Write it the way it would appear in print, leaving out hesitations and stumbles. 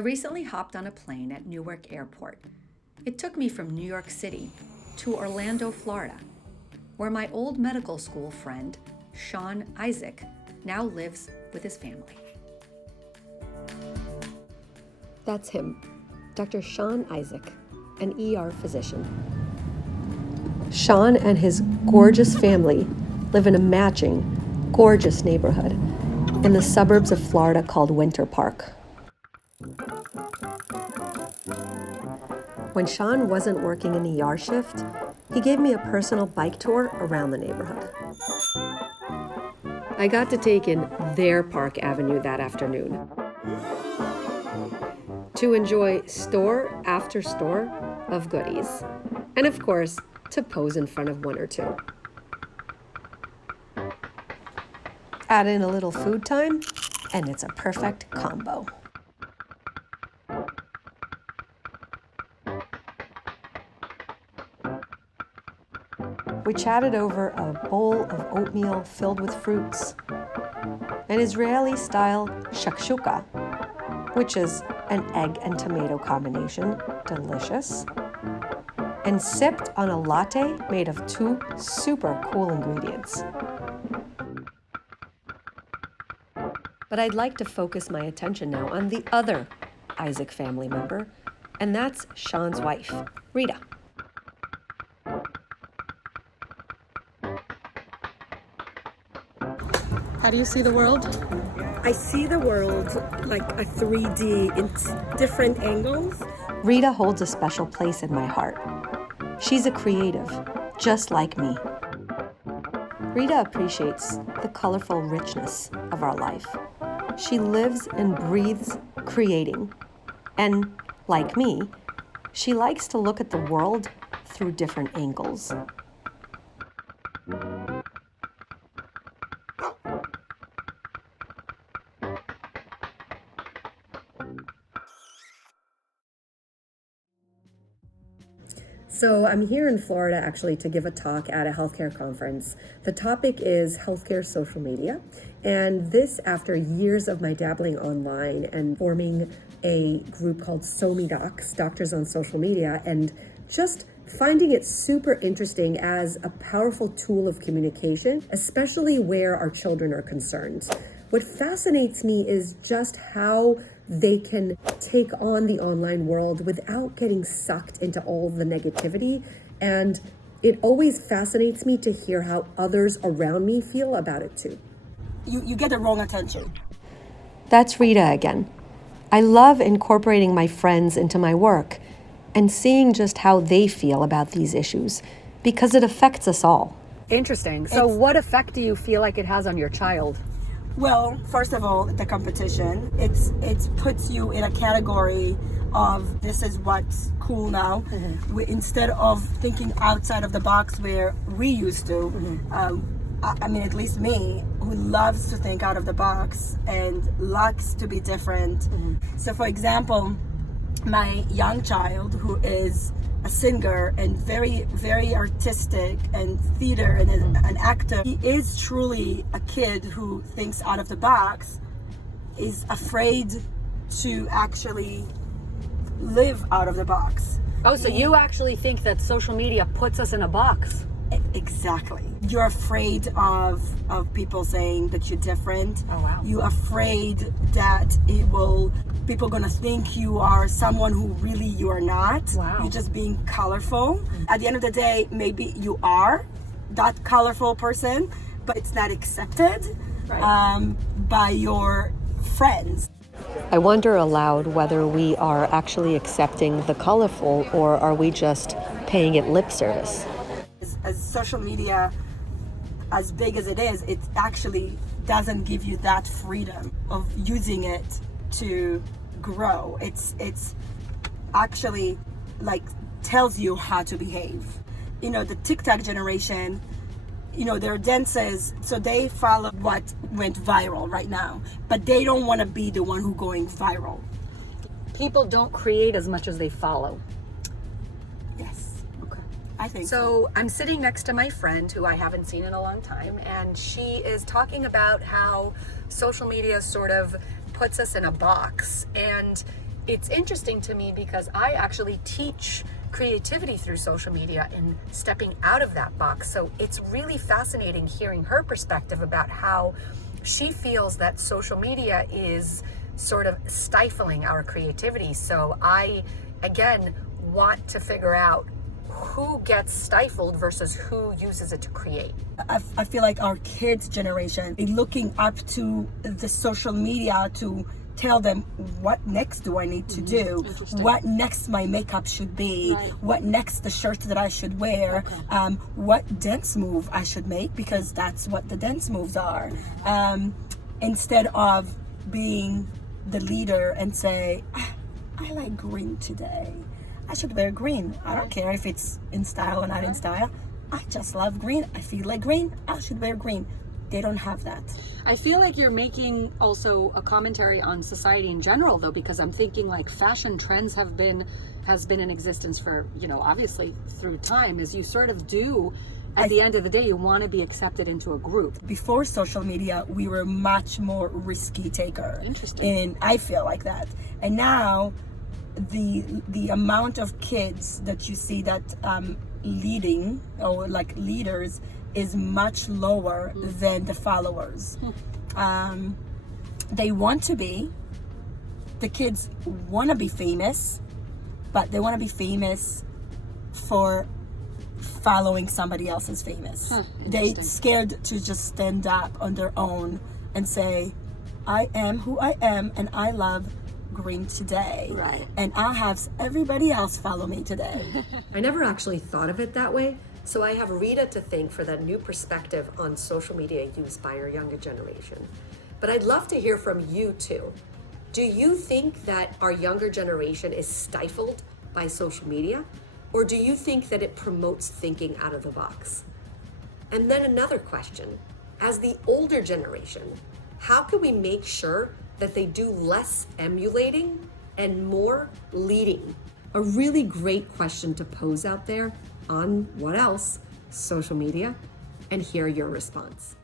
recently hopped on a plane at Newark Airport. It took me from New York City to Orlando, Florida, where my old medical school friend, Sean Isaac, now lives with his family. That's him, Dr. Sean Isaac, an ER physician. Sean and his gorgeous family live in a matching, gorgeous neighborhood in the suburbs of Florida called Winter Park. When Sean wasn't working an ER shift, he gave me a personal bike tour around the neighborhood. I got to take in their Park Avenue that afternoon to enjoy store after store of goodies, and of course, to pose in front of one or two. Add in a little food time, and it's a perfect combo. We chatted over a bowl of oatmeal filled with fruits, an Israeli-style shakshuka, which is an egg and tomato combination, delicious, and sipped on a latte made of 2 super cool ingredients. But I'd like to focus my attention now on the other Isaac family member, and that's Sean's wife, Rita. How do you see the world? I see the world like a 3D in different angles. Rita holds a special place in my heart. She's a creative, just like me. Rita appreciates the colorful richness of our life. She lives and breathes creating. And, like me, she likes to look at the world through different angles. So I'm here in Florida actually to give a talk at a healthcare conference. The topic is healthcare social media. And this after years of my dabbling online and forming a group called SoMeDocs, Doctors on Social Media, and just finding it super interesting as a powerful tool of communication, especially where our children are concerned. What fascinates me is just how they can take on the online world without getting sucked into all of the negativity. And it always fascinates me to hear how others around me feel about it too. You get the wrong attention. That's Rita again. I love incorporating my friends into my work and seeing just how they feel about these issues, because it affects us all. Interesting. So what effect do you feel like it has on your child? Well, first of all, the competition. It puts you in a category of this is what's cool now. Mm-hmm. Instead of thinking outside of the box where we used to. Mm-hmm. I mean, at least me, who loves to think out of the box and likes to be different. Mm-hmm. So for example, my young child, who is a singer and very, very artistic and theater and an actor, he is truly a kid who thinks out of the box, is afraid to actually live out of the box. Oh, so you actually think that social media puts us in a box? Exactly. You're afraid of people saying that you're different. Oh, wow. You're afraid that people are going to think you are someone who really you are not. Wow. You're just being colorful. Mm-hmm. At the end of the day, maybe you are that colorful person, but it's not accepted by your friends. I wonder aloud whether we are actually accepting the colorful, or are we just paying it lip service? As social media, as big as it is, it actually doesn't give you that freedom of using it to grow. It's actually like tells you how to behave. You know, the TikTok generation, you know, their dances, so they follow what went viral right now, but they don't want to be the one who going viral. People don't create as much as they follow. Yes. Okay. I think So I'm sitting next to my friend who I haven't seen in a long time, and she is talking about how social media sort of puts us in a box, and it's interesting to me because I actually teach creativity through social media and stepping out of that box. So it's really fascinating hearing her perspective about how she feels that social media is sort of stifling our creativity. So I, again, want to figure out who gets stifled versus who uses it to create. I feel like our kids' generation is looking up to the social media to tell them what next do I need to do, what next my makeup should be, what next the shirt that I should wear, what dance move I should make, because that's what the dance moves are, instead of being the leader and say, I like green today, I should wear green. I don't care if it's in style or not in style. I just love green. I feel like green. I should wear green. They don't have that. I feel like you're making also a commentary on society in general, though, because I'm thinking like fashion trends has been in existence for, obviously through time, as you sort of do. At the end of the day, you want to be accepted into a group. Before social media, we were much more risky taker. Interesting. And I feel like that. And now, the amount of kids that you see that leading or like leaders is much lower than the followers. They want to be. The kids want to be famous, but they want to be famous for following somebody else's famous. They scared to just stand up on their own and say, I am who I am and I love green today. Right. And I'll have everybody else follow me today. I never actually thought of it that way, so I have Rita to thank for that new perspective on social media used by our younger generation. But I'd love to hear from you too. Do you think that our younger generation is stifled by social media? Or do you think that it promotes thinking out of the box? And then another question, as the older generation, how can we make sure that they do less emulating and more leading? A really great question to pose out there on what else? Social media, and hear your response.